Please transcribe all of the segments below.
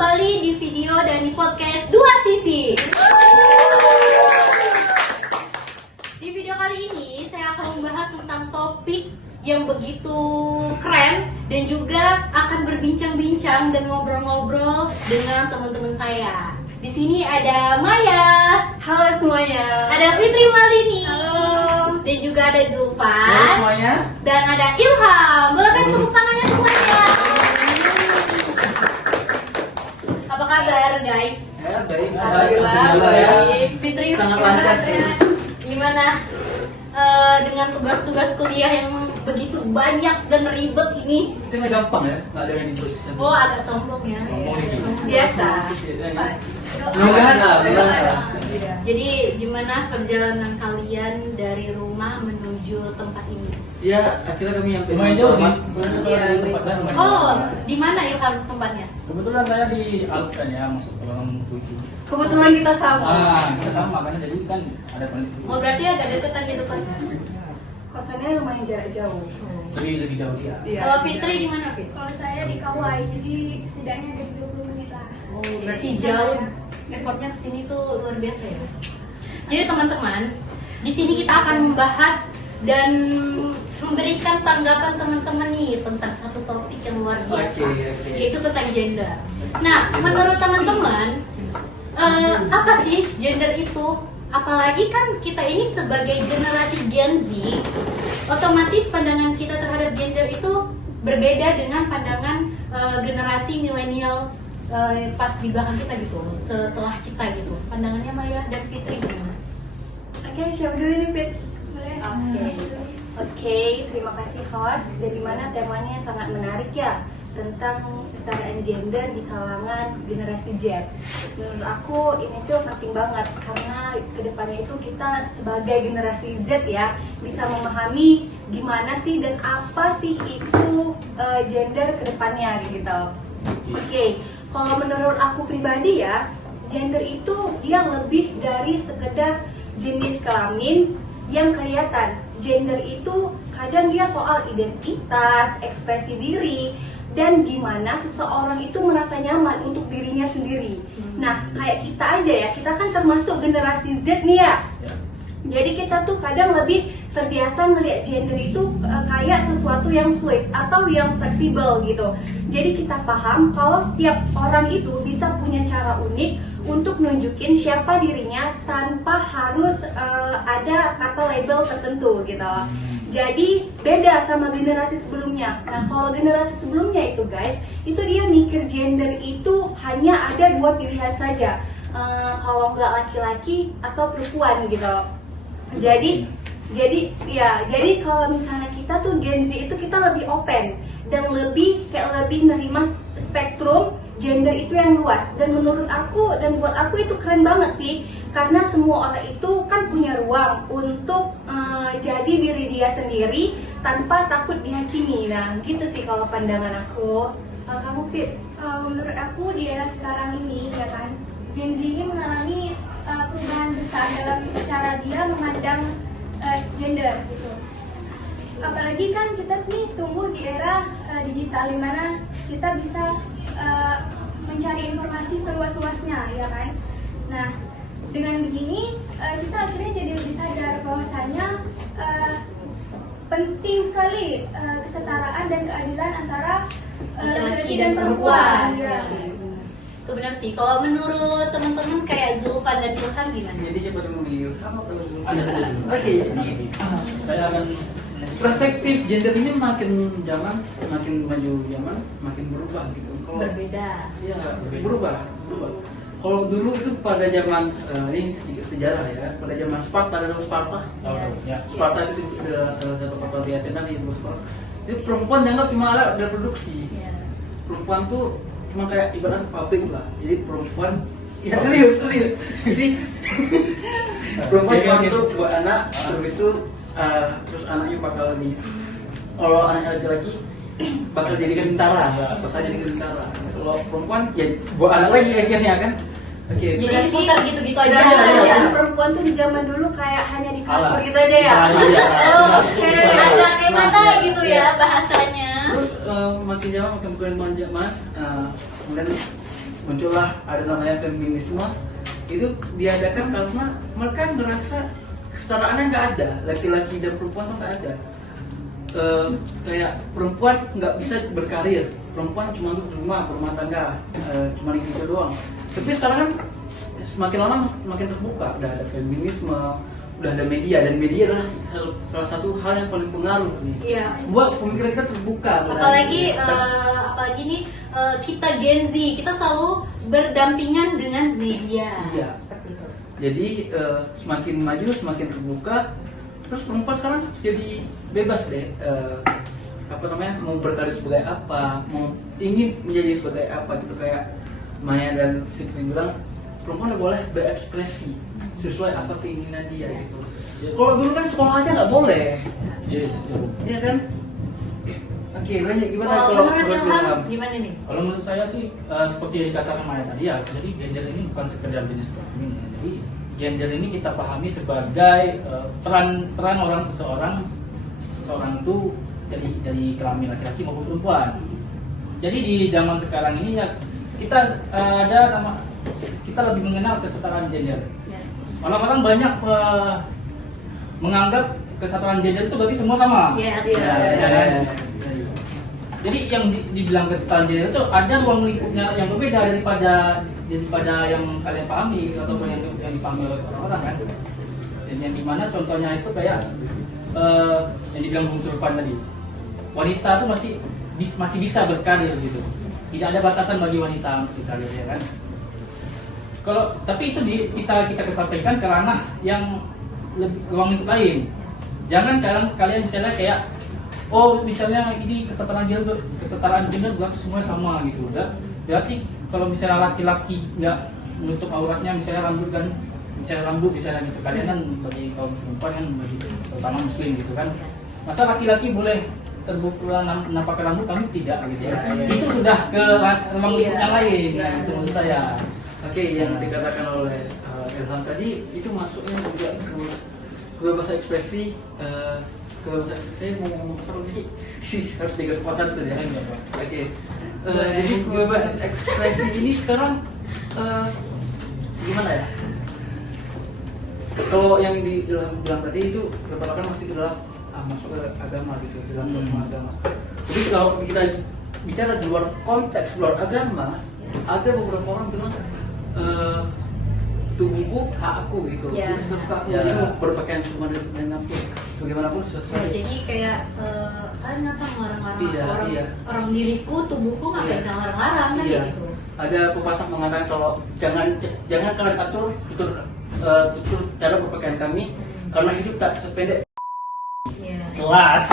kembali di video dan di podcast Dua Sisi. Di video kali ini saya akan membahas tentang topik yang begitu keren dan juga akan berbincang-bincang dan ngobrol-ngobrol dengan teman-teman saya. Di sini ada Maya. Halo semuanya. Ada Fitri Malini. Halo. Dan juga ada Zulfan. Halo semuanya. Dan ada Ilham. Boleh kasih tepuk tangannya semuanya. Apa kabar guys? Ya, baik. Alhamdulillah. Fitri Sangat lancar sih. Gimana dengan tugas-tugas kuliah yang begitu banyak dan ribet ini? Itu nggak gampang ya, nggak ada yang ribet. Oh, agak sombong ya. Sombong Agak gitu. sombong. Biasa. Mudah-mudahan lah, mudah-mudahan. Iya. Jadi gimana perjalanan kalian dari rumah menuju tempat ini? Ya, akhirnya kami nyampe. Lumayan jauh sih. Selamat. Kalau dari tempat saya lumayan Oh, jauh. di mana Ilham tempatnya? Kebetulan saya di Alpen ya, masuk ke lorong 7. Kebetulan kita sama. Kita sama karena jadi kan ada kondisi. Oh, berarti agak deketan gitu kosnya. Kosannya lumayan jarak jauh. Jadi lebih jauh dia. Iya. Kalau Fitri di mana, Fit? Kalau saya di Kawai, jadi setidaknya ada 30 menit lah. Oh, berarti jauh. Effortnya kesini tuh luar biasa ya. Jadi teman-teman, di sini kita akan membahas dan memberikan tanggapan teman-teman nih tentang satu topik yang luar biasa, Oke. yaitu tentang gender. Nah, menurut teman-teman, apa sih gender itu? Apalagi kan kita ini sebagai generasi Gen Z, otomatis pandangan kita terhadap gender itu berbeda dengan pandangan generasi milenial pas di belakang kita gitu, setelah kita gitu. Pandangannya Maya dan Fitri gimana? Oke, siapa dulu nih, Pit? Boleh? Oke, terima kasih host. Dari mana temanya sangat menarik ya, tentang kesetaraan gender di kalangan generasi Z. Menurut aku ini tuh penting banget karena kedepannya itu kita sebagai generasi Z ya bisa memahami gimana sih dan apa sih itu gender kedepannya gitu. Oke, kalau menurut aku pribadi ya, gender itu dia lebih dari sekedar jenis kelamin yang kelihatan. Gender itu kadang dia soal identitas, ekspresi diri, dan gimana seseorang itu merasa nyaman untuk dirinya sendiri. Nah, kayak kita aja ya, kita kan termasuk generasi Z nih ya. Ya. Jadi kita tuh kadang lebih terbiasa melihat gender itu kayak sesuatu yang fluid atau yang fleksibel gitu. Jadi kita paham kalau setiap orang itu bisa punya cara unik untuk nunjukin siapa dirinya tanpa harus ada kata label tertentu gitu. Jadi beda sama generasi sebelumnya. Nah, kalau generasi sebelumnya itu guys, itu dia mikir gender itu hanya ada dua pilihan saja. Kalau nggak laki-laki atau perempuan gitu. Jadi kalau misalnya kita tuh Gen Z itu kita lebih open dan lebih nerima spektrum gender itu yang luas. Dan menurut aku dan buat aku itu keren banget sih, karena semua orang itu kan punya ruang untuk jadi diri dia sendiri tanpa takut dihakimi. Nah gitu sih kalau pandangan aku. Kalau kamu Pip? Menurut aku di era sekarang ini ya kan, Gen Z ini mengalami perubahan besar dalam cara dia memandang gender gitu. Apalagi kan kita nih tumbuh di era digital, di mana kita bisa mencari informasi seluas-luasnya ya kan. Nah, dengan begini kita akhirnya jadi lebih sadar bahwasanya penting sekali kesetaraan dan keadilan antara Laki-laki dan perempuan. Ya. Itu benar sih. Kalau menurut teman-teman kayak Zulfan dan Ilham gimana? Jadi siapa dulu nih? Sama kalau dulu. Ada saja dulu. Oke, ini Saya akan perspektif gender ini makin zaman, makin maju zaman, makin berubah gitu. Kalau Berbeda. Iya, berubah. Kalau dulu itu pada zaman ini sedikit sejarah ya. Pada zaman Sparta, ada Sparta. Yes. Ya. Sparta itu adalah salah satu kota di Athena di Sparta. Itu perempuan dianggap cuma alat reproduksi. Ya. Perempuan tuh cuma kayak ibarat pabrik lah. Jadi perempuan ya serius. Jadi perempuan cuma untuk buat anak, habis itu terus anaknya bakal nih. Kalau anaknya laki-laki bakal jadikan tentara. Kalau perempuan ya buat anak lagi akhirnya kan. Oke. Jadi diputar gitu-gitu aja. Dan perempuan tuh di zaman dulu kayak hanya di kasur Alah. gitu aja ya. Iya. Oke. Agak kayak mana gitu ya bahasanya. Terus makin zaman makin manja kemudian muncullah ada namanya feminisme. Itu diadakan karena mereka merasa kesetaraannya nggak ada, laki-laki dan perempuan tuh nggak ada. Kayak perempuan nggak bisa berkarir, perempuan cuma untuk rumah tangga, cuma itu doang. Tapi sekarang kan semakin lama semakin terbuka, udah ada feminisme, udah ada media, dan media adalah salah satu hal yang paling pengaruh nih. Iya. Buat pemikiran kita terbuka. Apalagi nih kita Gen Z, kita selalu berdampingan dengan media. Iya. Seperti itu. Jadi semakin maju semakin terbuka. Terus perempuan sekarang jadi bebas deh, mau berkarir sebagai apa, mau ingin menjadi sebagai apa gitu. Kayak Maya dan Fitri bilang, perempuan udah boleh berekspresi sesuai asal keinginan dia gitu. Kalau dulu kan sekolah aja nggak boleh. Yes. Iya kan? Oke, lanjut gimana Kalau menurut Ilham gimana nih? Kalau menurut saya sih seperti yang dikatakan Maya tadi ya, jadi gender ini bukan sekedar jenis kelamin ya. Jadi gender ini kita pahami sebagai peran orang seseorang itu dari kelamin laki-laki maupun perempuan. Jadi di zaman sekarang ini ya kita kita lebih mengenal kesetaraan gender. Yes. Orang-orang banyak menganggap kesetaraan gender itu berarti semua sama. Yes. Ya. Jadi yang dibilang kesetaraan gender itu ada ruang lingkupnya yang berbeda daripada yang kalian pahami ataupun yang dipahami oleh orang-orang kan. Dan yang dimana contohnya itu kayak yang dibilang Bung Sulpan tadi, wanita itu masih bisa berkarir gitu. Tidak ada batasan bagi wanita untuk berkarir ya kan. Tapi itu kita kesampaikan ke ranah yang ruang lingkup lain. Jangan kalian misalnya kayak misalnya ini kesetaraan gender berarti semua sama gitu. Berarti kalau misalnya laki-laki nggak menutup auratnya, misalnya rambut misalnya gitu, kalian kan bagi kaum perempuan kan bagi terutama muslim gitu kan, masa laki-laki boleh terbuka nampakkan rambut kami tidak gitu. Itu sudah ke ruang lingkup yang lain. Nah, itu menurut saya. Oke, yang dikatakan oleh Ilham tadi itu masuknya juga ke kebebasan ekspresi. Saya mau ngomong apa lagi? Harus tiga kesempatan tuh ya. Oke. Jadi kebebasan ekspresi ini sekarang gimana ya? Kalau yang bilang tadi itu kebanyakan masih dalam masuk ke agama gitu, dalam dogma agama. Jadi kalau kita bicara di luar konteks, luar agama, ada beberapa orang bilang tubuhku hak aku gitu. Ya. Jadi suka aku, jadi mau berpakaian bagaimanapun, bagaimanapun sesuai. Jadi kayak apa ngelarang-larang orang diriku, tubuhku ngapain ngelarang-larang kan kayak gitu. Ada pepatah mengatakan kalau jangan kalian atur betul cara berpakaian kami karena hidup tak sependek. Iya. Kelas.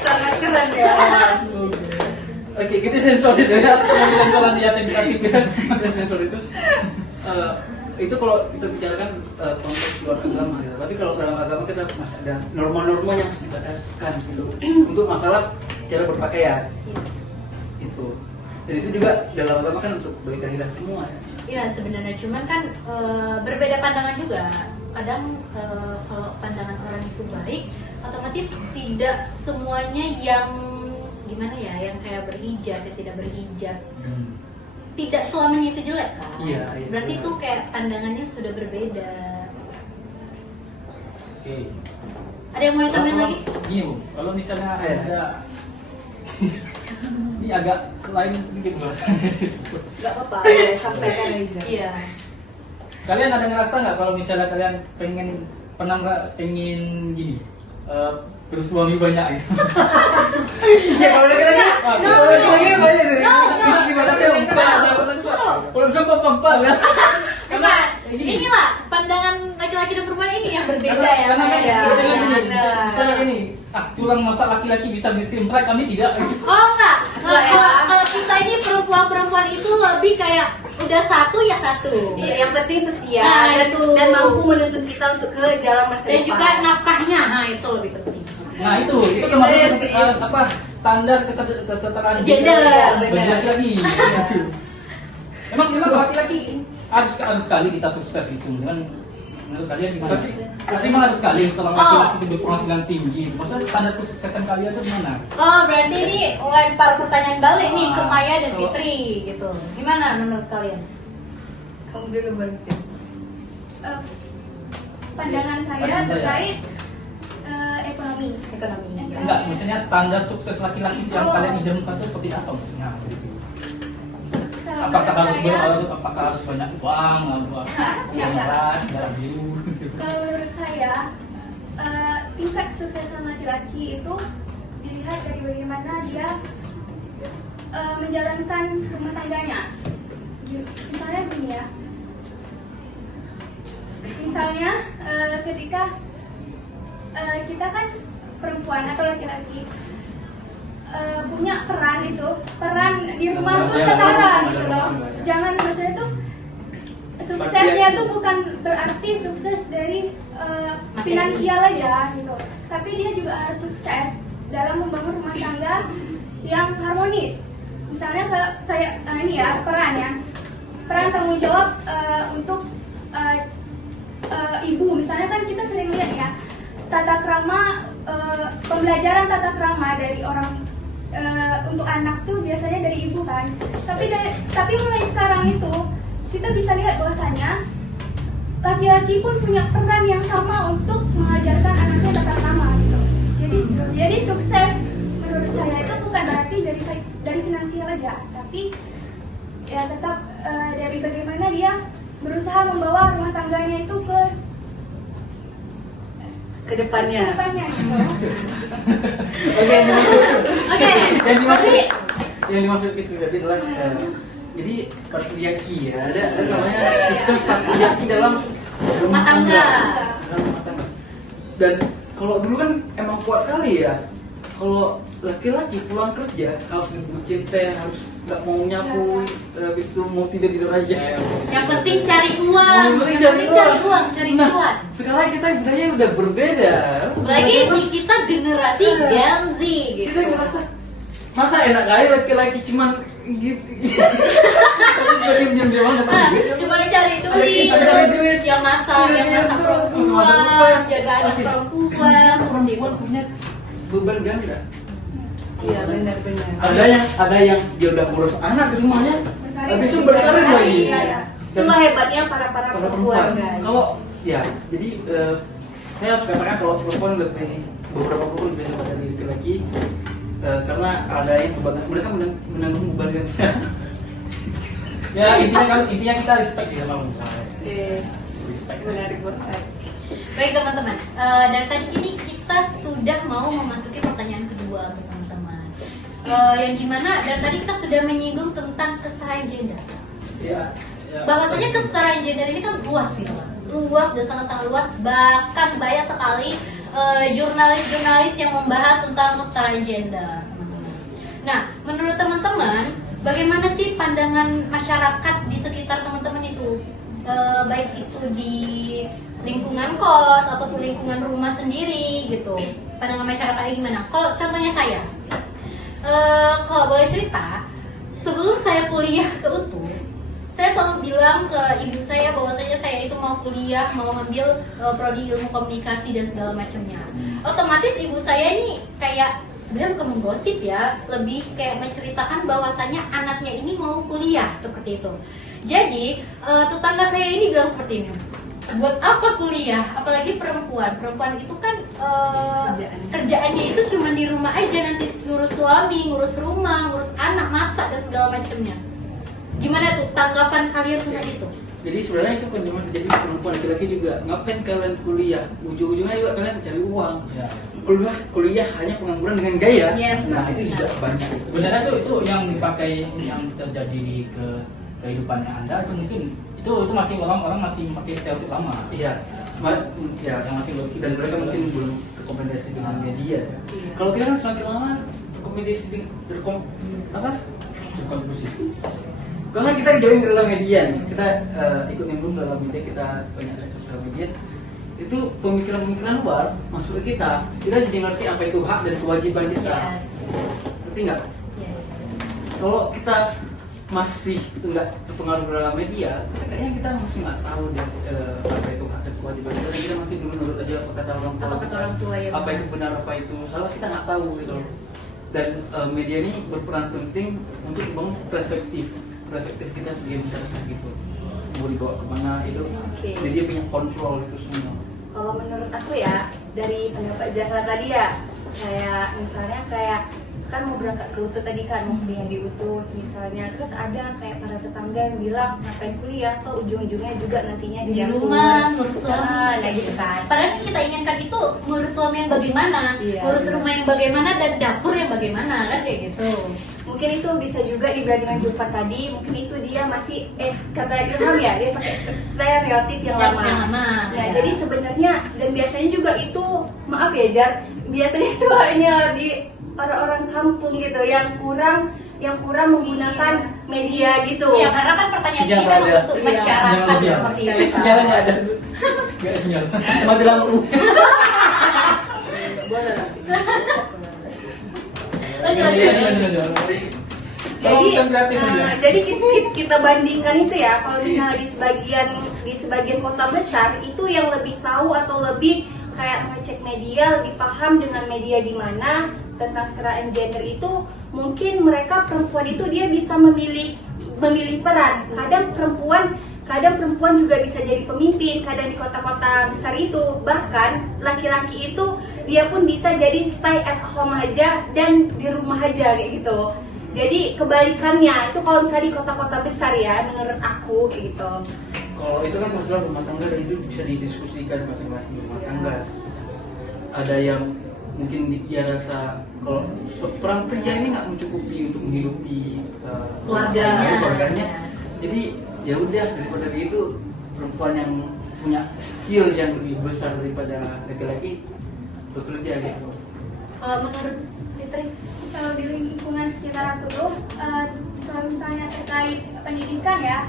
Sangat keren ya. Oke, kita sensor itu ya. Sensor nanti ya Sensor itu. Itu kalau kita bicarakan konteks luar agama gitu. Tapi kalau dalam agama kita masih ada norma-norma yang harus dibataskan gitu untuk masalah cara berpakaian. Itu. Dan itu juga dalam agama kan untuk kebaikan kita semua ya. Iya sebenarnya, cuman kan berbeda pandangan juga. Kadang kalau pandangan orang itu baik, otomatis tidak semuanya yang gimana ya, yang kayak berhijab, yang tidak berhijab. Tidak selamanya itu jelek kan? Iya. Berarti itu kayak pandangannya sudah berbeda. Oke. Ada yang mau ditambahin lagi? Gini Bu, kalau misalnya ada ini agak lain sedikit bahasannya. Gak apa-apa, boleh sampaikan aja. Iya. Kalian ada ngerasa nggak kalau misalnya kalian pernah nggak pengen gini bersuami banyak gitu? Ya kalau kita banyak deh. Bisa gimana deh? Kalau bisa empat ya. Bukan, inilah pandangan laki-laki dan perempuan ini yang berbeda ya. Karena kan Maya. misalnya ini, curang masa laki-laki bisa di steam fry, kami tidak. Oh enggak, kalau kita ini perempuan itu lebih kayak udah satu ya satu. Iya, yang penting setia Nah, dan, itu. dan mampu menuntun kita untuk ke jalan masa Dan depan. juga nafkahnya, nah itu lebih penting. Nah itu termasuk Iya sih. standar kesetaraan Gender, bagi benar. laki-laki. Emang laki-laki harus sekali kita sukses gitu, kan Menurut kalian gimana? Tapi Memang harus sekali selama Oh. laki-laki itu berpenghasilan tinggi. Maksudnya standar kesuksesan kalian itu gimana? Oh, berarti ini lempar pertanyaan balik nih ke Maya dan Kalau- Fitri gitu. Gimana menurut kalian? Kamu dulu balik. Pandangan saya Pandangan saya. terkait ekonomi. Ekonomi. Enggak, maksudnya standar sukses laki-laki yang Oh. kalian idamkan itu seperti apa maksudnya? Kalau Apakah menurut apakah harus banyak uang, beras, darah biru? Kalau menurut saya, tingkat kesuksesan laki-laki itu dilihat dari bagaimana dia menjalankan rumah tangganya. Misalnya begini ya. Misalnya ketika kita kan perempuan atau laki-laki punya peran di rumah tuh setara gitu loh. Jangan maksudnya tuh suksesnya tuh bukan berarti sukses dari finansial aja gitu, tapi dia juga harus sukses dalam membangun rumah tangga yang harmonis. Misalnya kayak ini ya peran tanggung jawab untuk ibu. Misalnya kan kita sering lihat ya tata krama, pembelajaran tata krama dari orang untuk anak tuh biasanya dari ibu kan. Tapi mulai sekarang itu kita bisa lihat bahwasanya laki-laki pun punya peran yang sama untuk mengajarkan anaknya tata krama gitu. Jadi sukses menurut saya itu bukan berarti dari finansial aja, tapi ya tetap dari bagaimana dia berusaha membawa rumah tangganya itu Ke depannya. gitu. Oke, Oke. yang dimaksud Berarti yang dimaksud itu tadi adalah jadi patriarki ya, ada namanya sistem patriarki dalam rumah tangga. dalam rumah tangga. Dan kalau dulu kan emang kuat kali ya, kalau laki-laki pulang kerja harus bikin teh, harus nggak mau nyapu, habis itu mau tidur aja. Yang penting cari uang. Yang penting cari uang, cari Nah, cuan. sekarang kita budaya udah berbeda. Lagi di kita generasi Gen Z gitu. Kita ngerasa masa enak kali laki-laki cuman gitu. Nah, cuma cari duit, terus yang masak perempuan, jaga anak perempuan, seperti itu. Perempuan punya beban ganda. Iya benar-benar. Ada yang dia udah ngurus anak di rumahnya, habis itu berkarir lagi. Iya. Itulah hebatnya para Para perempuan guys. Kalau ya, jadi saya harus katakan kalau perempuan beberapa perempuan lebih hebat dari laki-laki karena ada yang kebangan, mereka menanggung beban ganda. Ya intinya kita respect ya sama misalnya. Yes. Respect. Menarik banget. Baik teman-teman, dari tadi ini kita sudah mau memasuki pertanyaan kedua untuk teman-teman. Yang dimana dari tadi kita sudah menyinggung tentang kesetaraan gender. Ya. Bahwasanya kesetaraan gender ini kan luas ya, luas dan sangat-sangat luas. Bahkan banyak sekali jurnalis-jurnalis yang membahas tentang kesetaraan gender, teman-teman. Nah, menurut teman-teman, bagaimana sih pandangan masyarakat di sekitar teman-teman itu? Baik itu di lingkungan kos ataupun lingkungan rumah sendiri gitu. Pandangan masyarakatnya gimana? Kalau contohnya saya, kalau boleh cerita, sebelum saya kuliah ke UTU, saya selalu bilang ke ibu saya bahwasanya saya itu mau kuliah, mau ngambil prodi ilmu komunikasi dan segala macamnya. Otomatis ibu saya ini kayak sebenarnya bukan menggosip ya, lebih kayak menceritakan bahwasanya anaknya ini mau kuliah seperti itu. Jadi tetangga saya ini bilang seperti ini, buat apa kuliah? Apalagi perempuan itu kan kerjaannya itu cuma di rumah aja, nanti ngurus suami, ngurus rumah, ngurus anak, masak dan segala macamnya. Gimana tuh tanggapan kalian tentang itu? Jadi sebenarnya itu kan cuma terjadi di perempuan, laki-laki juga. Ngapain kalian kuliah? Ujung-ujungnya juga kalian cari uang. Ya. Kuliah hanya pengangguran dengan gaya. Yes. Nah itu juga banyak. Sebenarnya itu yang dipakai, yang terjadi di kehidupannya Anda itu mungkin itu masih orang masih pakai stereotip lama. Iya. Ya, Yang masih dan mereka mungkin belum rekomendasi dengan media. Kalau kita kan semakin lama rekomendasi apa? berkontribusi. Karena kita join dalam media nih, kita ikut nimbrung dalam media, kita banyak dari sosial media. Itu pemikiran-pemikiran luar masuk ke kita jadi ngerti apa itu hak dan kewajiban kita. Yes. Ngerti nggak? Ya. Kalau kita masih enggak terpengaruh dalam media, kayaknya kita masih nggak tahu deh apa itu hak kewajiban kita. Kita masih dulu nurut aja apa kata orang tua, Apa kata orang tua, ya, apa benar. itu benar apa itu salah, kita nggak tahu gitu. Dan media ini berperan penting untuk membangun perspektif kita sebagai masyarakat gitu. Mau dibawa kemana itu, Oke. media punya kontrol itu semua. Kalau menurut aku ya, dari pendapat Zahra tadi ya, kayak misalnya kayak kan mau berangkat ke UTU tadi kan, mau kuliah di UTU misalnya, terus ada kayak para tetangga yang bilang ngapain kuliah, kok ujung-ujungnya juga nantinya Di dapur, rumah ngurus suami nah, kayak gitu kan. Padahal yang kita inginkan itu ngurus suami yang bagaimana, Iya. ngurus rumah yang bagaimana, dan dapur yang bagaimana kan kayak gitu. Mungkin itu bisa juga dibilang dengan Julfan tadi, mungkin itu dia masih kata Ilham ya, dia pakai stereotip yang lama. Yang lama, Nah, ya. jadi sebenarnya dan biasanya juga itu, maaf ya Jar, biasanya itu hanya di orang-orang kampung gitu yang kurang menggunakan media gitu. Ya karena kan pertanyaan ini Sinyal memang ada. untuk Iya, masyarakat sinyal. seperti itu. Sinyal nggak ada, Nggak sinyal. mati lampu. Jadi kita bandingkan itu ya, kalau misalnya di sebagian kota besar itu yang lebih tahu atau lebih kayak ngecek media, lebih paham dengan media di mana tentang kesetaraan gender itu, mungkin mereka perempuan itu dia bisa memilih peran. Kadang perempuan juga bisa jadi pemimpin, kadang di kota-kota besar itu bahkan laki-laki itu dia pun bisa jadi stay at home aja dan di rumah aja kayak gitu. Jadi kebalikannya itu kalau misalnya di kota-kota besar ya, menurut aku kayak gitu. Kalau itu kan masalah rumah tangga dan itu bisa didiskusikan masing-masing rumah tangga. Ada yang mungkin dia rasa kalau seorang pria ini nggak mencukupi untuk menghidupi Keluarganya. Jadi ya udah, daripada gitu perempuan yang punya skill yang lebih besar daripada laki-laki bekerja gitu. Kalau menurut Fitri, Kalau di lingkungan sekitar aku tuh, kalau misalnya terkait pendidikan ya,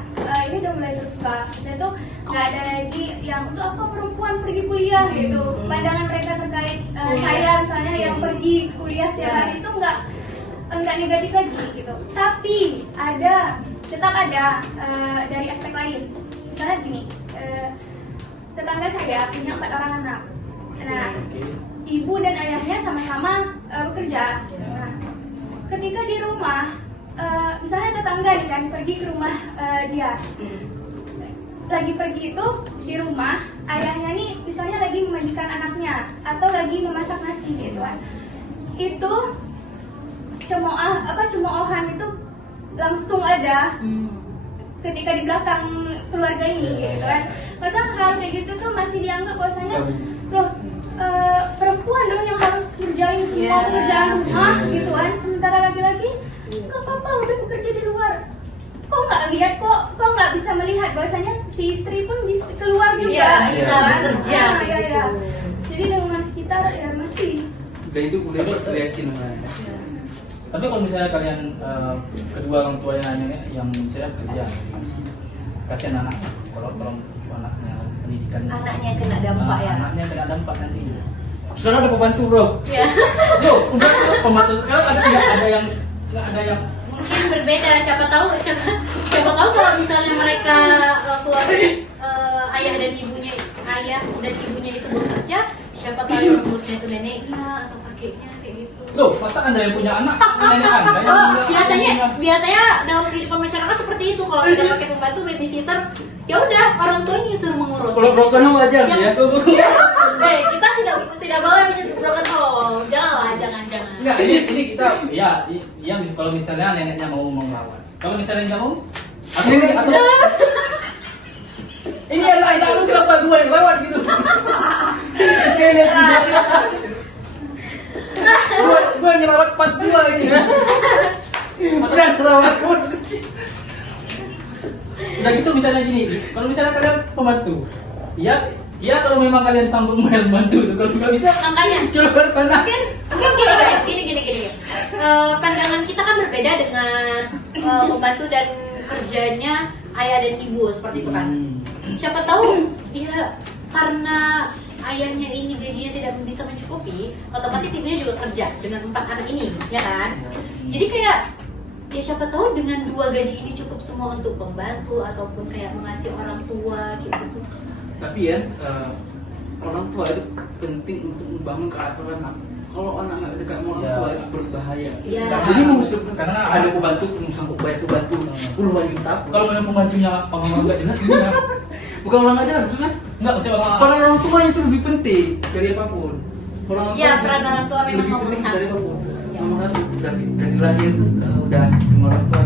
ini udah mulai terbuka. Saya tuh nggak ada lagi yang tuh apa perempuan pergi kuliah gitu. Pandangan mereka terkait saya misalnya yang pergi kuliah setiap hari itu nggak negatif lagi gitu. Tapi tetap ada dari aspek lain. Misalnya gini, tetangga saya punya 4 orang anak. Nah, ibu dan ayahnya sama-sama bekerja. Nah, ketika di rumah, misalnya tetangga nih kan pergi ke rumah dia, lagi pergi itu di rumah, ayahnya nih misalnya lagi memandikan anaknya atau lagi memasak nasi gitu kan. Itu cemoohan itu langsung ada ketika di belakang keluarga ini gitu kan. Masa hal kayak gitu tuh masih dianggap bahwasanya loh perempuan dong yang harus ngerjain semua pekerjaan rumah gitu kan, sementara laki-laki nggak apa-apa udah bekerja di luar. Kok nggak lihat, kok nggak bisa melihat bahwasanya si istri pun bisa keluar juga, Iya, gitu bisa kan. bekerja, Nah, kayak iya, iya. gitu. Jadi lingkungan sekitar ya masih Dan itu boleh berteriakin namanya. Tapi kalau misalnya kalian kedua orang tua yang misalnya kerja, kasihan anak, kalau anaknya pendidikan, Anaknya kena dampak ya. Anaknya kena dampak nanti. Sekarang ada pembantu bro. Ya. Yo, udah pembantu sekarang nggak ada yang Mungkin berbeda, siapa tahu kalau misalnya mereka ayah dan ibunya itu bekerja, siapa tahu yang bosnya itu neneknya atau kakeknya kayak gitu. Loh, masa Anda yang punya anak, nenek Anda yang Biasanya dalam kehidupan masyarakat seperti itu, kalau kita pakai pembantu babysitter, ya udah orang tuanya disuruh mengurus. Kalau broken home wajar sih ya. Kita tidak boleh menyentuh broken home. Jangan. Enggak, ini kita ya kalau misalnya neneknya mau melawan. Kalau misalnya nggak mau, atau ini anak lu kenapa gue yang lewat gitu? Gue ngelawat 42 ini. Udah kelewat pun. Udah gitu misalnya gini, kalau misalnya kalian pembantu, ya kalau memang kalian sanggup membayar pembantu tuh, kalau nggak bisa Makanya Coba pernah. mungkin gini guys, gini. Pandangan kita kan berbeda dengan pembantu dan kerjanya ayah dan ibu seperti itu kan. Siapa tahu ya karena ayahnya ini gajinya tidak bisa mencukupi, otomatis ibunya juga kerja dengan 4 anak ini, ya kan? Jadi kayak ya siapa tahu dengan 2 gaji ini cukup semua untuk pembantu ataupun kayak mengasihi orang tua gitu tuh. Tapi ya orang tua itu penting untuk membangun karakter anak. Kalau anak nggak dekat sama orang Ya. tua itu berbahaya. Ya. Jadi mengusir Karena ada pembantu sanggup bayar pembantu puluhan juta. Kalau yang pembantunya orang nggak jelas gimana? Bukan orang aja maksudnya. Nggak, maksudnya Orang tua itu lebih penting dari apapun. Orang Ya, tua peran orang tua memang lebih nomor penting satu. dari apapun. Ya. Nomor satu dari lahir udah sama orang tua.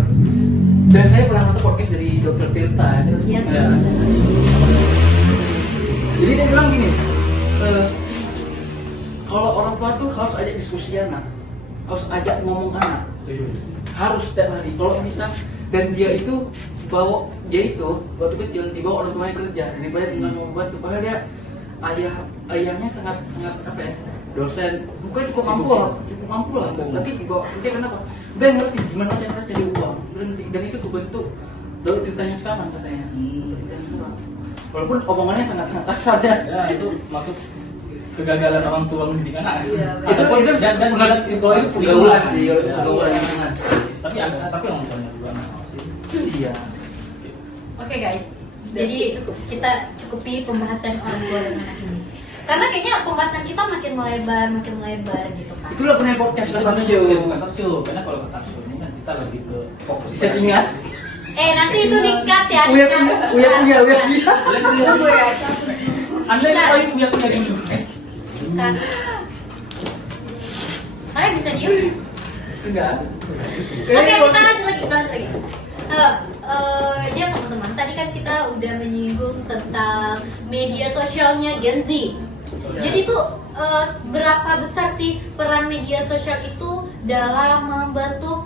Dan saya pernah nonton podcast dari Dr. Tirta. Yes. Ya. Jadi dia bilang gini, kalau orang tua tuh harus ajak diskusi anak, harus ajak ngomong anak, harus setiap hari. Kalau bisa, dan dia itu waktu kecil dibawa orang tuanya kerja, daripada tinggal membantu. Padahal dia ayahnya sangat apa ya, dosen, bukan cukup mampu lah. Tapi dibawa kerja kenapa? Dia ngerti gimana cara cari uang, dan itu kebentuk lalu ceritanya sekarang katanya. Ceritanya sekarang. Walaupun omongannya sangat kasar ya. Ya, itu masuk kegagalan orang tua mendidik anak. Iya, Itu kalau itu pergaulan sih, Ya, pergaulan lingkungan. tapi orang tuanya juga anak sih. Iya. Oke guys, jadi kita cukupi pembahasan orang tua dan anak ini. Karena kayaknya pembahasan kita makin melebar gitu kan. Itulah punya podcast Itu talk kan show. bukan talk show, karena kalau ke talk show ini kan kita lebih ke fokus. Bisa ingat? Nanti itu di-cut ya. Uya di-cut. punya. Tunggu ya. Anda yang paling punya dulu. Kan. Kalian bisa diem? Enggak. Oke, kita lanjut lagi. Ya teman-teman, tadi kan kita udah menyinggung tentang media sosialnya Gen Z. Jadi tuh berapa besar sih peran media sosial itu dalam membentuk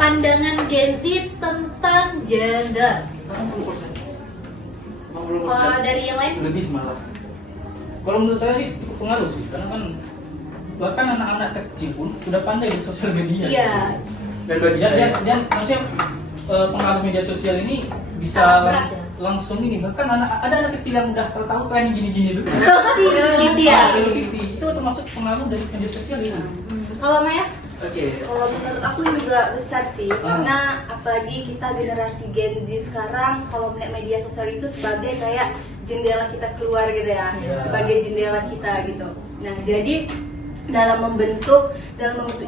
pandangan Gen Z tentang gender? 50%. Dari yang lain? Lebih malah. Kalau menurut saya sih cukup pengaruh sih, karena kan bahkan anak-anak kecil pun sudah pandai di sosial media. Iya. Dan bagi saya, Dan maksudnya pengaruh media sosial ini bisa Sangat berat, ya. langsung ini, bahkan ada anak kecil yang udah tahu tren gini-gini tuh. Velocity ya. Velocity itu termasuk pengaruh dari media sosial ini. Kalau Maya? oke. Kalau menurut aku juga besar sih, karena apalagi kita generasi Gen Z sekarang, kalau melihat media sosial itu sebagai kayak jendela kita keluar gitu ya, Iya. sebagai jendela kita gitu. Nah jadi dalam membentuk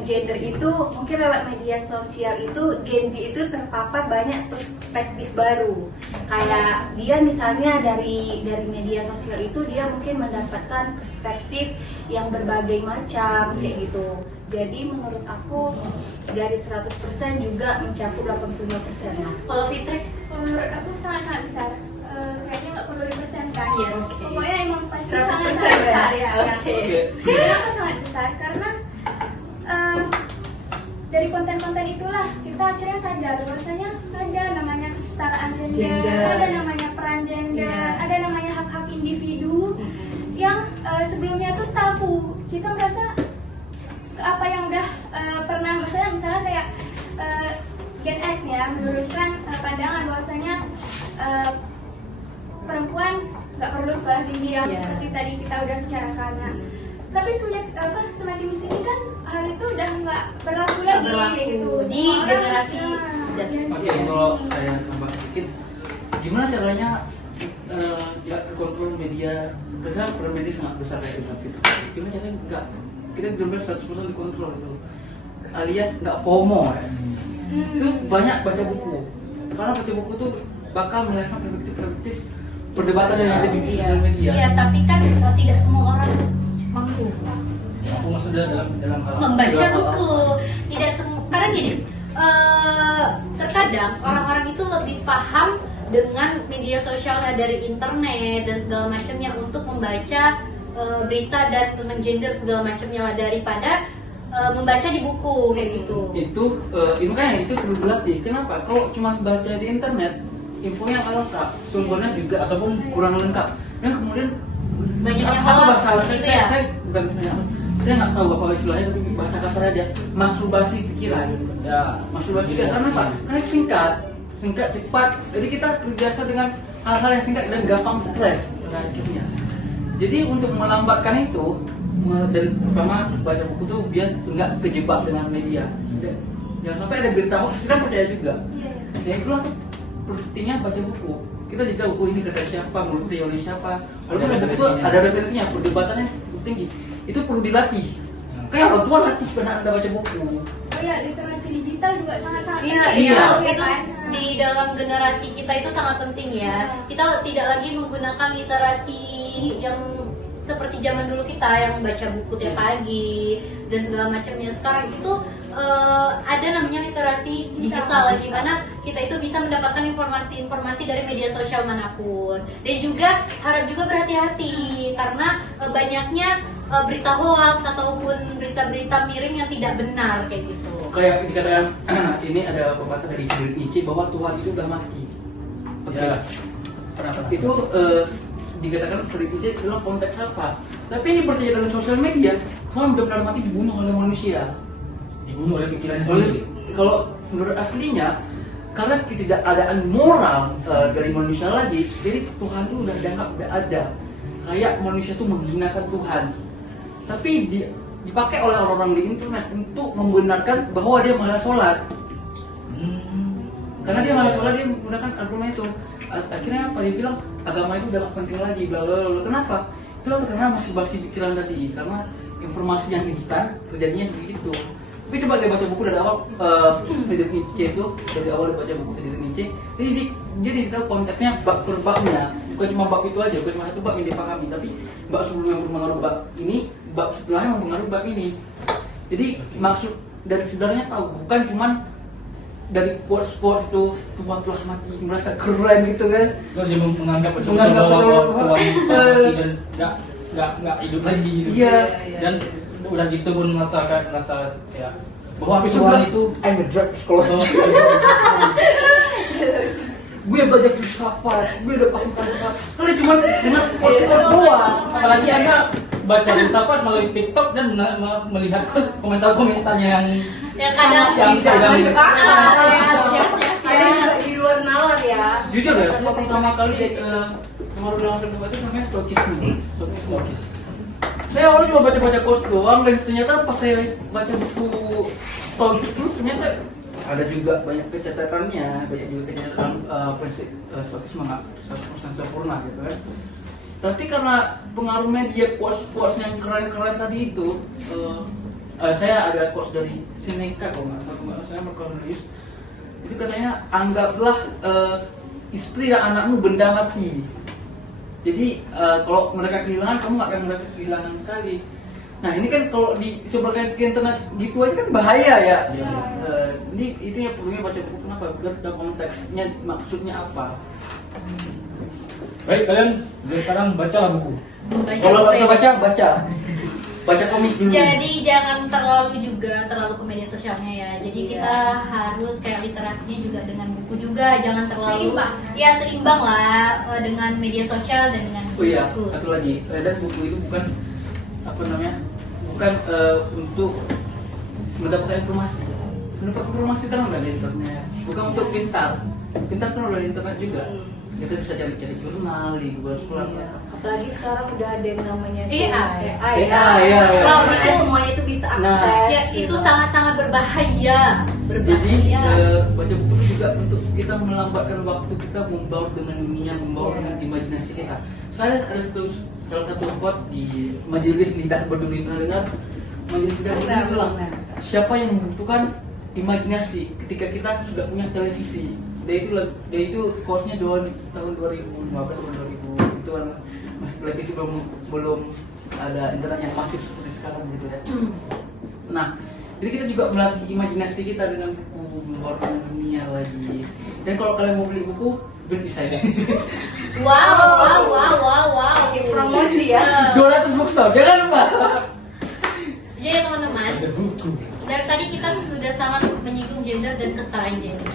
gender itu mungkin lewat media sosial itu Gen Z itu terpapar banyak perspektif baru. Kayak dia misalnya dari media sosial itu dia mungkin mendapatkan perspektif yang berbagai macam kayak gitu. Jadi menurut aku dari 100% juga mencakup 85% lah. Kalau Fitri? Menurut aku sangat-sangat besar. Kayaknya nggak perlu dipersenkan. Yes. Pokoknya emang pasti 100% sangat-sangat besar ya. Oke. Kenapa sangat besar? Karena dari konten-konten itulah kita akhirnya sadar bahwasanya ada namanya kesetaraan gender, ada namanya peran gender, Yeah. ada namanya hak-hak individu yang sebelumnya tuh tabu. Kita merasa apa yang udah pernah misalnya kayak Gen X nih ya menurunkan pandangan bahwasanya perempuan nggak perlu sekolah tinggi yang Yeah. seperti tadi kita udah bicarakan. Nah, tapi semakin di sini kan hal itu udah nggak berlaku lagi berlaku gitu. di Semua orang, generasi Z. Oke, kalau saya tambah sedikit, gimana caranya nggak ke kontrol media? Karena peran media sangat besar kayak gitu. Gimana caranya nggak kita benar-benar 100% dikontrol itu, alias nggak FOMO ya. Itu banyak baca buku, karena baca buku tuh bakal melahirkan perspektif perdebatan yang ada di sosial media. Iya, tapi kan tidak semua orang mampu Aku maksudnya dalam hal membaca buku. Tidak semua, karena gini, terkadang orang-orang itu lebih paham dengan media sosialnya dari internet dan segala macamnya untuk membaca berita dan tentang gender segala macamnya lah, daripada membaca di buku kayak gitu. Itu makanya itu perlu dilatih. Kenapa? Kalau cuma baca di internet, infonya nggak lengkap, sumbernya juga ataupun kurang lengkap, dan kemudian Banyaknya apa hoax bahasa gitu ya. saya bukan saya nggak tahu apa istilahnya, tapi bahasa kasar aja, masturbasi pikiran. Ya, Masturbasi pikiran karena apa? Karena singkat cepat, jadi kita terbiasa dengan hal-hal yang singkat dan gampang stres pada akhirnya. Jadi untuk melambatkan itu, dan pertama baca buku tuh biar nggak kejebak dengan media. Jangan sampai ada berita hoax kita percaya juga. Iya, iya. Ya itulah pentingnya baca buku. Kita jadi tahu ini kata siapa, menurut teori siapa. Walaupun ada buku ada referensinya, perdebatannya tinggi. Itu perlu dilatih. Kayak orang tua latih pada Anda baca buku. Oh ya, literasi digital juga sangat-sangat Iya, penting. itu, Iya. itu di dalam generasi kita itu sangat penting ya. Kita tidak lagi menggunakan literasi yang seperti zaman dulu kita yang baca buku tiap pagi dan segala macamnya. Sekarang itu ada namanya literasi digital di mana kita itu bisa mendapatkan informasi-informasi dari media sosial manapun. Dan juga harap juga berhati-hati karena banyaknya berita hoax ataupun berita-berita miring yang tidak benar kayak gitu. Kayak dikatakan ini ada pepatah dari Friedrich Nietzsche bahwa Tuhan itu udah mati. Oke. Ya. Pernah. Itu dikatakan Friedrich Nietzsche dalam konteks apa? Tapi ini percaya dalam sosial media, Tuhan benar-benar mati dibunuh oleh manusia. Dibunuh oleh pikirannya Oleh, sendiri. kalau menurut aslinya, karena ketidakadaan moral dari manusia lagi, jadi Tuhan itu udah dianggap udah ada. Kayak manusia itu menghinakan Tuhan. Tapi dipakai oleh orang-orang di internet untuk membenarkan bahwa dia malah sholat. Karena dia malah sholat, dia menggunakan argumen itu. Akhirnya apa? Dia bilang agama itu udah gak penting lagi. Bla bla bla. Kenapa? Itu karena masturbasi pikiran tadi. Karena informasi yang instan terjadinya begitu. Tapi coba dia baca buku dari awal, Friedrich Nietzsche itu dari awal dia baca buku Friedrich Nietzsche, jadi tahu konteksnya bab per babnya, bukan cuma bab itu aja, bukan cuma satu bab yang dia pahami, tapi bab sebelum yang mempengaruhi bab ini, bab setelahnya mempengaruhi bab ini. Jadi maksud dari saudaranya tahu, bukan cuma dari quotes-quotes itu Tuhan telah mati, merasa keren gitu kan. Kalau dia menganggap betul Menganggap bahwa betul. Tuhan mati dan nggak hidup lagi gitu. Iya. Dan udah gitu pun merasa ya bahwa Besok Tuhan bilang, itu I'm a drug scholar. Gue belajar filsafat, gue udah paham filsafat. Karena cuma quotes-quotes doang. apalagi Anda baca filsafat melalui TikTok dan melihat komentar-komentarnya yang kadang yang tidak kadang- masuk akal ya, Ada juga di luar nalar ya. Jujur ya, semua pertama kali pengaruh dalam filsafat itu namanya Stoikisme. Stoikis. Saya awalnya cuma baca-baca quotes doang dan ternyata pas saya baca buku Stoikis itu ternyata ada juga banyak catatannya, banyak juga kenyataan prinsip Stoikisme nggak 100% sempurna gitu kan. Tapi karena pengaruh media quotes yang keren-keren tadi itu, saya ada quotes dari Seneca kalau nggak salah, saya Marcus Aurelius. Itu katanya anggaplah istri dan anakmu benda mati. Jadi kalau mereka kehilangan, kamu nggak akan merasa kehilangan sekali. Nah ini kan kalau disebarkan ke internet gitu aja kan bahaya ya. Iya. Ini itu yang perlunya baca buku. Kenapa? Biar tahu konteksnya, maksudnya apa. Baik kalian, mulai sekarang bacalah buku. Kalau nggak bisa baca, baca komik dulu. Jadi jangan terlalu ke media sosialnya ya. Jadi kita harus kayak literasinya juga dengan buku juga, jangan terlalu Seimbang. ya seimbang lah dengan media sosial dan dengan Oh iya, buku. satu lagi. Dan buku itu bukan bukan untuk mendapatkan informasi. Mendapat informasi kan udah di internet. Bukan untuk pintar kan udah di internet juga. Kita bisa cari-cari jurnal di Google Scholar. Apalagi sekarang udah ada yang namanya AI. Iya. Wow, Nah, itu semuanya itu bisa Nah, akses. Ya itu gitu. sangat-sangat berbahaya. Jadi Berbahaya. baca buku itu juga untuk kita melambatkan waktu kita membaur dengan dunia, membaur dengan imajinasi kita. Saya ada salah satu quote di Majelis Lidah Berduri, pernah dengar? Majelis Lidah Berduri bilang, siapa yang membutuhkan imajinasi ketika kita sudah punya televisi? Dia itu quotes-nya tahun 2015 atau 2000 itu kan masih televisi belum ada internet yang masif seperti sekarang gitu ya. Nah, jadi kita juga melatih imajinasi kita dengan buku, membaur dengan dunia lagi. Dan kalau kalian mau beli buku, beli di saya. Wow. Promosi ya. 200 bookstore, jangan lupa. Jadi teman-teman, dari tadi kita sudah sangat menyinggung gender dan kesetaraan gender.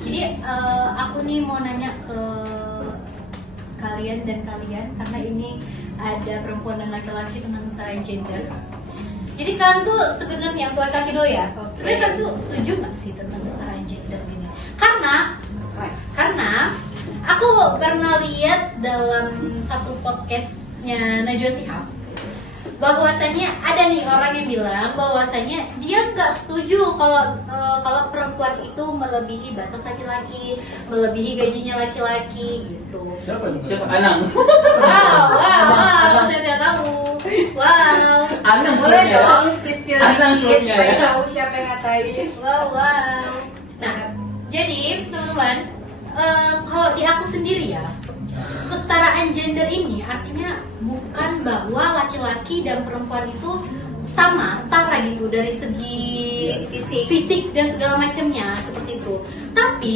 Jadi aku nih mau nanya ke kalian karena ini ada perempuan dan laki-laki tentang kesetaraan gender. Jadi kalian tuh sebenarnya untuk laki-laki dulu ya. Sebenarnya kalian tuh setuju nggak sih tentang kesetaraan gender ini? Karena aku pernah lihat dalam satu podcastnya Najwa Shihab. bahwasanya ada nih orang yang bilang bahwasanya dia nggak setuju kalau perempuan itu melebihi batas laki-laki, melebihi gajinya laki-laki gitu. Siapa yang Siapa? Anang. Wow, saya tidak tahu. Wow, Anang Boleh slotnya. dong spill Anang dikit slotnya supaya ya. tahu siapa yang ngatain. wow. Nah, jadi teman-teman, kalau di aku sendiri ya, kesetaraan gender ini artinya bukan bahwa laki-laki dan perempuan itu sama, setara gitu dari segi fisik dan segala macamnya seperti itu. Tapi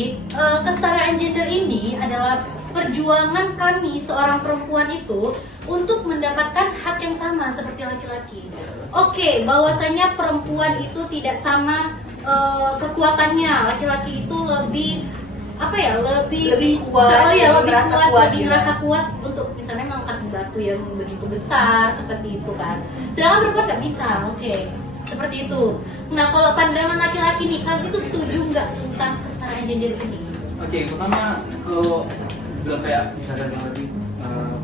kesetaraan gender ini adalah perjuangan kami seorang perempuan itu untuk mendapatkan hak yang sama seperti laki-laki. Oke, bahwasanya perempuan itu tidak sama kekuatannya, laki-laki itu lebih lebih bisa kuat, lebih merasa kuat, kuat lebih gitu. ngerasa kuat untuk misalnya mengangkat batu yang begitu besar seperti itu kan. Sedangkan perempuan nggak bisa, oke, seperti itu. Nah, kalau pandangan laki-laki nih, kalian itu setuju nggak tentang kesetaraan gender ini? Oke, pertama kalau bilang kayak misalkan yang lebih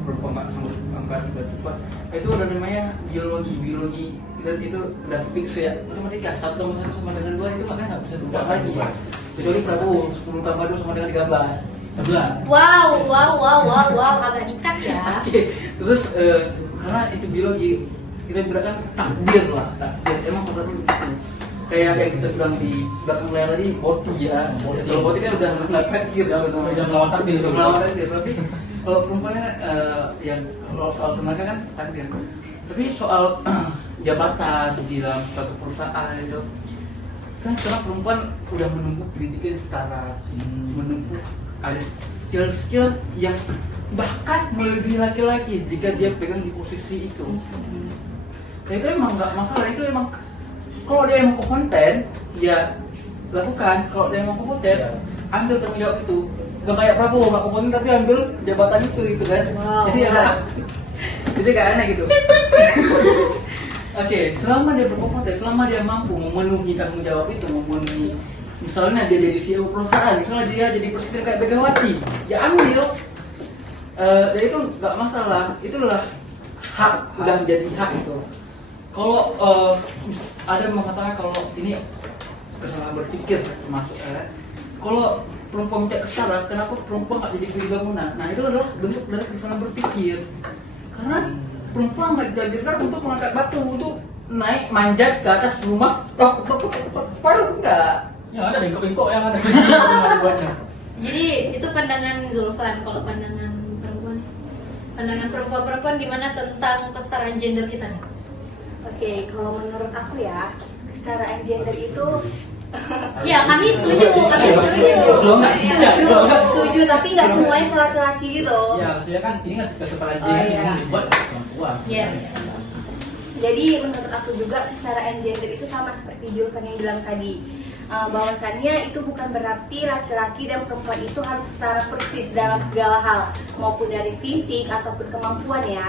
perempuan nggak sanggup angkat berat, itu udah namanya biologi dan itu udah fix ya, matematika 1 tambah 1 sama dengan 2 itu makanya nggak bisa berubah lagi. Kecuali Prabowo 10 tambah 2 sama dengan 13. 11. Wow, agak dikat ya. Oke, terus karena itu biologi, kita bilang kan takdir lah, takdir. Emang pada dulu gitu. Kayak yang kita bilang di belakang layar tadi, boti ya. Kalau boti kan udah nggak takdir, Udah melawan takdir. udah melawan takdir. Tapi kalau perempuannya yang soal tenaga kan takdir. Tapi soal jabatan di dalam suatu perusahaan itu kan sekarang perempuan udah menempuh pendidikan setara, menempuh ada skill-skill yang bahkan melebihi laki-laki jika dia pegang di posisi itu. Dan itu emang nggak masalah, itu emang kalau dia emang kompeten ya lakukan. Kalau dia emang kompeten ambil tanggung jawab itu. Bukan kayak Prabowo nggak kompeten tapi ambil jabatan itu kan. Wow. Jadi kayak aneh gitu. Oke, selama dia berkompeten, selama dia mampu memenuhi tanggung jawab itu, memenuhi, misalnya dia jadi CEO perusahaan, misalnya dia jadi presiden kayak Megawati, ya ambil. Dan itu nggak masalah, itulah hak, udah menjadi hak itu. Kalau ada yang mengatakan kalau ini kesalahan berpikir termasuk kalau perempuan mencari kesalahan, kenapa perempuan nggak jadi kuli bangunan? Nah itu adalah bentuk dari kesalahan berpikir. Karena perempuan nggak diajarkan untuk mengangkat batu, untuk naik manjat ke atas rumah, baru enggak. Ya ada bengkok-bengkok yang ada. Jadi itu pandangan Zulfan. Kalau pandangan perempuan gimana tentang kesetaraan gender kita nih? Oke, kalau menurut aku ya, kesetaraan gender itu Ya kami setuju, setuju, tapi nggak semuanya ke laki-laki gitu. Ya maksudnya kan ini kan kesetaraan Oh, gender iya. yang dibuat perempuan. Yes. Jadi menurut aku juga kesetaraan gender itu sama seperti Julkan yang bilang tadi, bahwasannya itu bukan berarti laki-laki dan perempuan itu harus setara persis dalam segala hal, maupun dari fisik ataupun kemampuan ya.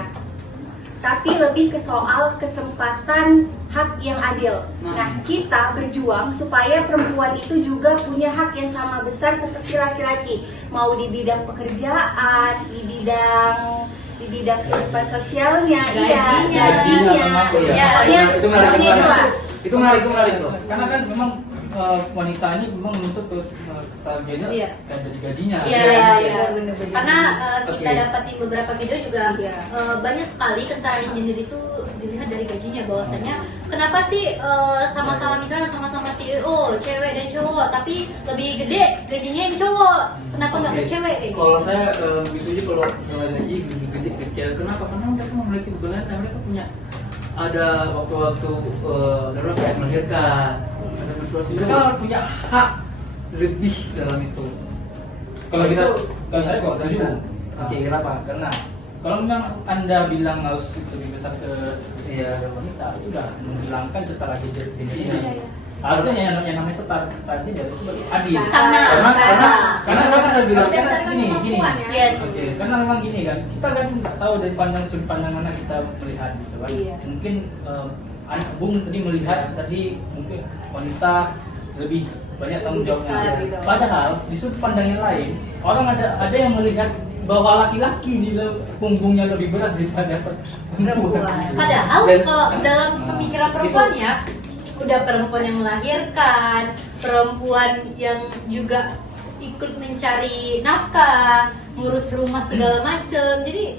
Tapi lebih ke soal kesempatan hak yang adil. Nah, kita berjuang supaya perempuan itu juga punya hak yang sama besar seperti laki-laki, mau di bidang pekerjaan, di bidang kehidupan sosialnya, Gajinya. termasuk ya. Ya, Itu menarik, pokoknya itulah. itu menarik tuh. Karena kan memang wanita ini memang menuntut kesetaraan gender Iya. kan dari gajinya. Iya. bener-bener. Karena kita Oke. dapat di beberapa video juga Iya. banyak sekali kesetaraan gender itu dilihat dari gajinya, bahwasanya kenapa sih sama-sama misalnya sama-sama CEO cewek dan cowok tapi lebih gede gajinya yang cowok, kenapa nggak ke cewek kayak gitu? Kalau saya bisa aja kalau misalnya gaji lebih gede kecil, kenapa? Karena mereka memiliki beban, mereka punya ada waktu-waktu darurat kayak melahirkan, ada menstruasi, mereka punya hak lebih dalam itu. Kalau kita, kalau saya kok Kalau setuju. kita- Oke, kenapa? Karena kalau memang Anda bilang harus lebih besar ke Iya. wanita, itu udah menghilangkan kesetaraan gender ini. Iya. Harusnya yang namanya kesetaraan gender itu adil. Sama. Karena kenapa saya bilang Berdasarkan gini. kemampuan ya. Yes. Oke. Karena memang gini kan, kita kan nggak tahu dari sudut pandang mana kita melihat gitu kan. Iya. Mungkin Bung tadi melihat tadi mungkin wanita lebih banyak tanggung Lebih besar jawabnya. gitu. Padahal di sudut pandang yang lain, orang ada yang melihat bahwa laki-laki di punggungnya lebih berat daripada perempuan. Padahal Dan- kalau dalam pemikiran perempuan ya, udah perempuan yang melahirkan, perempuan yang juga ikut mencari nafkah, ngurus rumah segala macem. Jadi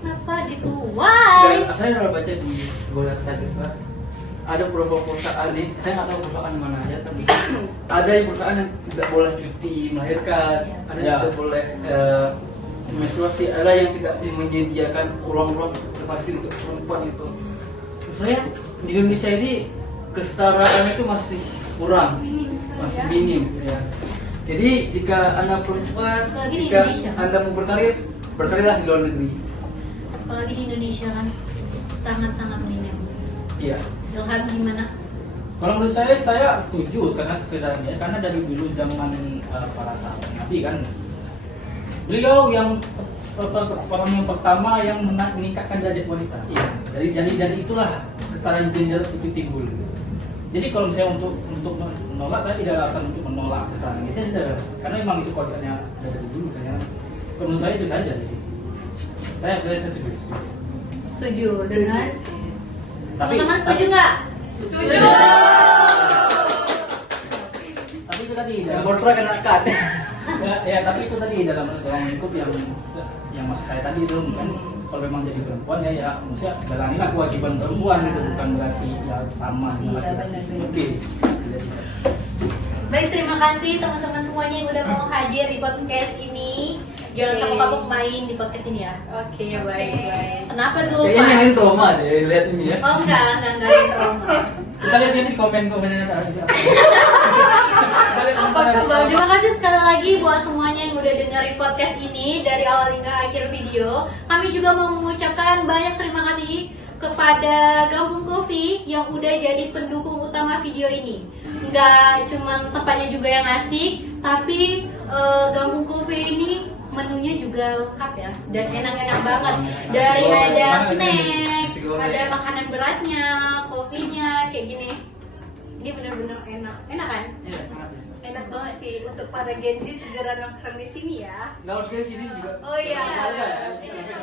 kenapa gitu? Why? Dan saya pernah baca di bola tadi Pak, ada beberapa perusahaan nih, saya nggak tahu perusahaan mana aja, tapi ada yang perusahaan yang tidak boleh cuti melahirkan, ada yang Ya. tidak boleh menstruasi, ada yang tidak menyediakan ruang-ruang privasi untuk perempuan itu. Terus saya di Indonesia ini kesetaraan itu masih kurang, Minim sekali masih ya. minim ya. Jadi jika Anda perempuan, Apalagi di jika Indonesia. Anda mau berkarir, berkarirlah di luar negeri. Apalagi di Indonesia kan sangat-sangat minim. Iya. Ilham gimana? Kalau menurut saya setuju karena kesedarannya, karena dari dulu zaman para sahabat Nabi kan, beliau yang orang yang pertama yang meningkatkan derajat wanita. Iya. Dari itulah kesetaraan gender itu timbul. Jadi kalau misalnya untuk menolak, saya tidak ada alasan untuk menolak kesetaraan itu, tidak. Karena memang itu kodratnya dari dulu kan. Kalau menurut saya itu saja. Saya setuju. Setuju dengan Tapi- teman-teman setuju nggak? Setuju. Tapi itu tadi Yang dalam kontrak kena cut. ya, tapi itu tadi dalam lingkup yang maksud saya tadi itu kan kalau memang jadi perempuan ya maksudnya jalanilah kewajiban perempuan gitu, bukan berarti ya sama dengan Iya, laki-laki. benar-benar. Oke. Tidak sih. Baik, terima kasih teman-teman semuanya yang udah mau hadir di podcast ini. Jangan Oke. kapok-kapok main di podcast ini ya. Oke, baik. Kenapa Kayaknya Zulfa? ini trauma deh lihat ini ya. Oh enggak yang trauma. Kita lihat ini komen-komennya tadi. Terima kasih sekali lagi buat semuanya yang udah dengerin podcast ini dari awal hingga akhir video. Kami juga mau mengucapkan banyak terima kasih kepada Gampung Coffee yang udah jadi pendukung utama video ini. Nggak cuma tempatnya juga yang asik, tapi Gampung Coffee ini menunya juga lengkap ya, dan enak-enak banget. Dari ada snack, ada makanan beratnya, kopinya kayak gini. Ini bener-bener enak, enak kan? Iya, sangat. Enak banget sih untuk para Gen Z segera nongkrong di sini ya. Nggak harus dari sini juga. Oh iya. Ada, ya. Ini cocok.